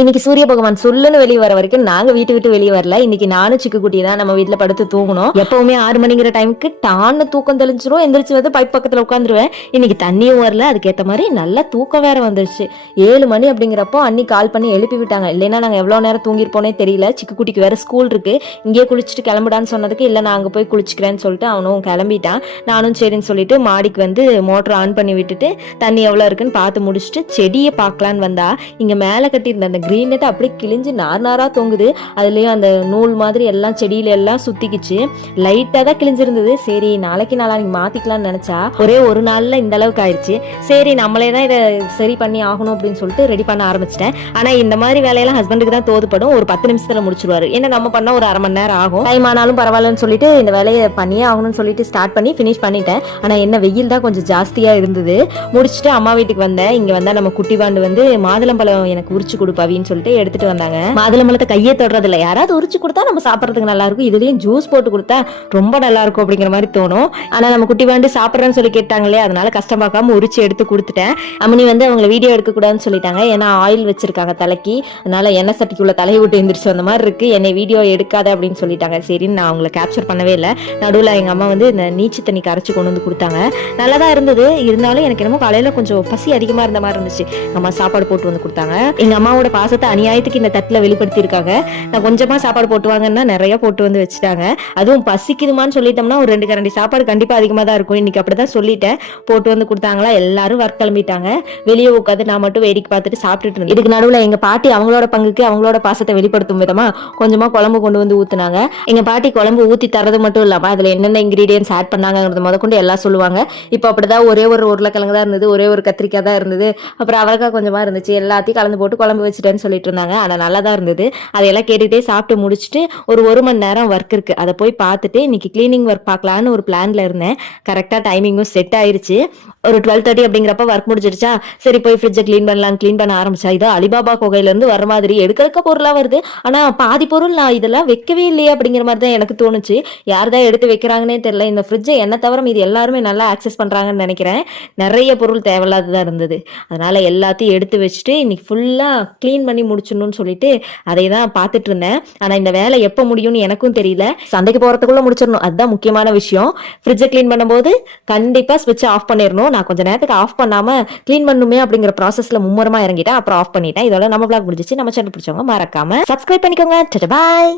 இன்னைக்கு சூரிய பகவான் சொல்லுன்னு வெளியே வர வரைக்கும் நாங்க வீட்டு விட்டு வெளியே வரல. இன்னைக்கு நானும் சிக்குக்குட்டி தான் நம்ம வீட்டுல படுத்து தூங்கணும். எப்பவுமே 6 மணிங்கிற டைமுக்கு டான்னு தூக்கம் தெளிஞ்சிரும். எந்திரிச்சு வந்து பைப் பக்கத்துல உட்காந்துருவேன். இன்னைக்கு தண்ணியும் வரல, அதுக்கேற்ற மாதிரி நல்லா தூக்கம் வேற வந்துருச்சு. 7 மணி அப்படிங்கிறப்போ அன்னி கால் பண்ணி எழுப்பி விட்டாங்க. இல்லைன்னா நாங்க எவ்வளவு நேரம் தூங்கிருப்போனே தெரியல. சிக்குக்குட்டிக்கு வேற ஸ்கூல் இருக்கு, இங்கேயே குளிச்சுட்டு கிளம்பிடான்னு சொன்னதுக்கு இல்ல நான் அங்க போய் குளிச்சுக்கிறேன்னு சொல்லிட்டு அவனும் கிளம்பிட்டான். நானும் சரின்னு சொல்லிட்டு மாடிக்கு வந்து மோட்டர் ஆன் பண்ணி விட்டுட்டு தண்ணி எவ்வளவு இருக்குன்னு பார்த்து முடிச்சுட்டு செடியை பார்க்கலான்னு வந்தா இங்க மேல கட்டியிருந்த அந்த கிரீன் நெட் அப்படியே கிழிஞ்சு நாரா தொங்குது. அதுலயும் அந்த நூல் மாதிரி எல்லாம் செடியில எல்லாம் சுத்திக்கிச்சு. லைட்டா தான் கிழிஞ்சிருந்தது. சரி நாளைக்கு மாத்திக்கலாம்னு நினைச்சா ஒரே ஒரு நாள்ல இந்த அளவுக்கு ஆயிடுச்சு. சரி நம்மளே தான் இதை சரி பண்ணி ஆகணும் அப்படின்னு சொல்லிட்டு ரெடி பண்ண ஆரம்பிச்சிட்டேன். ஆனா இந்த மாதிரி வேலையெல்லாம் ஹஸ்பண்டுக்கு தான் தோதுப்படும். ஒரு 10 நிமிஷத்துல முடிச்சிருவாரு. ஏன்னா நம்ம பண்ண ஒரு அரை மணி நேரம் ஆகும். டைம் ஆனாலும் பரவாயில்லன்னு சொல்லிட்டு இந்த வேலையை பண்ணியே ஆகணும்னு சொல்லிட்டு ஸ்டார்ட் பண்ணி ஃபினிஷ் பண்ணிட்டேன். ஆனா என்ன வெயில் தான் கொஞ்சம் ஜாஸ்தியா இருந்தது. முடிச்சுட்டு அம்மா வீட்டுக்கு வந்தேன். இங்க வந்தா நம்ம குட்டி பாண்டு வந்து மாதுளம்பழம் எனக்கு உரிச்சு கொடுப்பாவின்னு சொல்லிட்டு எடுத்துட்டு வந்தாங்க. மாதுளம்பழத்தை கையே தொடுறது இல்ல, யாராவது உரிச்சு கொடுத்தா நம்ம சாப்பிடறதுக்கு நல்லா இருக்கும். இதுலயும் ஜூஸ் போட்டு கொடுத்தா ரொம்ப நல்லா இருக்கும் அப்படிங்கிற மாதிரி தோணும். ஆனா நம்ம குட்டி வாண்டு சாப்பிடறேன்னு சொல்லி கேட்டாங்களே, அதனால கஷ்டம் பார்க்காம உரிச்சு எடுத்து கொடுத்துட்டேன். அம்மனி வந்து அவங்களை வீடியோ எடுக்க கூடாதுன்னு சொல்லிட்டாங்க. ஏன்னா ஆயில் வச்சிருக்காங்க தலைக்கு, அதனால எண்ணெய் சட்டிக்குள்ள தலையை விட்டு எந்திரிச்சு வந்த மாதிரி இருக்கு. என்னை வீடியோ எடுக்காத அப்படின்னு சொல்லிட்டாங்க. சரின்னு நான் அவங்களை கேப்சர் பண்ணவே இல்லை. நடுவில் எங்க அம்மா வந்து இந்த நீச்சு தண்ணி கரைச்சி கொண்டு வந்து கொடுத்தாங்க. நல்லாதான் இருந்தது. இருந்தாலும் எனக்கு என்னமோ காலையில கொஞ்சம் பசி அதிகமா இருந்த மாதிரி இருந்துச்சு. அம்மா சாப்பாடு போட்டு வந்து கொடுத்தாங்க. எங்க அம்மாவோட பாசத்தை அநியாயத்துக்கு இந்த தட்டுல வெளிப்படுத்தி இருக்காங்க. நான் கொஞ்சமா சாப்பாடு போட்டுவாங்கன்னா நிறைய போட்டு வந்து வச்சுட்டாங்க. அதுவும் பசிக்குதுமான்னு சொல்லிட்டோம்னா ஒரு 2 கரண்டி சாப்பாடு கண்டிப்பா அதிகமா தான் இருக்கும். இன்னைக்கு அப்படிதான் சொல்லிட்டேன். போட்டு வந்து கொடுத்தாங்களா, எல்லாரும் ஒர்க் கிளம்பிட்டாங்க. வெளியே உட்காந்து நான் மட்டும் வேடிக்கை பார்த்துட்டு சாப்பிட்டுட்டு இருந்தேன். இதுக்கு நடுவில் எங்க பாட்டி அவங்களோட பங்குக்கு அவங்களோட பாசத்தை வெளிப்படுத்தும் விதமா கொஞ்சமா குழம்பு கொண்டு வந்து ஊத்துனாங்க. எங்க பாட்டி குழம்பு ஊத்தி தரது மட்டும் இல்லாம அதுல என்னென்ன இன்கிரீடியன்ஸ் ஆட் பண்ணாங்கிறது முதற்கொண்டு எல்லாம் சொல்லுவாங்க. இப்போ அப்படிதான் ஒரே ஒரு உருளைக்கிழங்கு தான் இருந்தது, ஒரே ஒரு கத்திரிக்காய் தான் இருந்தது, அப்புறம் அவரைக்காய் கொஞ்சமா இருந்துச்சு. எல்லாத்தையும் கலந்து போட்டு குழம்பு வச்சுட்டேன்னு சொல்லிட்டு இருந்தாங்க. ஆனா நல்லா தான் இருந்தது. அதையெல்லாம் கேட்டுக்கிட்டே சாப்பிட்டு முடிச்சுட்டு ஒரு மணி நேரம் ஒர்க் இருக்கு, அதை போய் பார்த்துட்டு இன்னைக்கு கிளீனிங் ஒர்க் பார்க்கலான்னு ஒரு பிளான்ல இருந்தேன். கரெக்டா டைமிங்கும் செட் ஆயிருச்சு. ஒரு 12:30 அப்படிங்கிறப்ப ஒர்க் முடிஞ்சிருச்சா, சரி போய் ஃப்ரிட்ஜை கிளீன் பண்ண ஆரம்பிச்சா. இதோ அலிபாபா குகையில இருந்து வர மாதிரி எடுக்க பொருளா வருது. ஆனா பாதி பொருள் நான் இதெல்லாம் வைக்கவே இல்லையே அப்படிங்கிற மாதிரி தான் எனக்கு தோணுச்சு. யார் தான் எடுத்து வைக்கிறாங்கன்னே தெரியல. இந்த ஃப்ரிட்ஜை என்ன தவிர இது எல்லாருமே நல்லா ஆக்சஸ் பண்றாங்கன்னு நினைக்கிறேன். நிறைய பொருள் தேவையில்லாததான் இருந்தது. அதனால எல்லாத்தையும் எடுத்து வச்சுட்டு இன்னைக்கு ஃபுல்லா கிளீன் பண்ணி முடிச்சிடணும்னு சொல்லிட்டு அதை தான் பார்த்துட்டு இருந்தேன். ஆனா இந்த வேலை எப்போ முடியும்னு எனக்கும் தெரியல. சந்தைக்கு போறதுக்குள்ள முடிச்சிடணும், அதுதான் முக்கியமான விஷயம். ஃப்ரிட்ஜை கிளீன் பண்ணும்போது கண்டிப்பா ஸ்விட்ச் ஆஃப் பண்ணிடணும். நான் கொஞ்ச நேரத்துக்கு ஆஃப் பண்ணாம கிளீன் பண்ணுமே அப்படிங்கிற ப்ராசஸ்ல மும்முரமா இறங்கிட்டேன். அப்புறம் ஆஃப் பண்ணிட்டேன். இதோட நம்ம vlog முடிஞ்சிச்சு. நம்ம சேனல் பிடிச்சவங்க மறக்காம சப்ஸ்கிரைப் பண்ணிக்கோங்க. பாய்.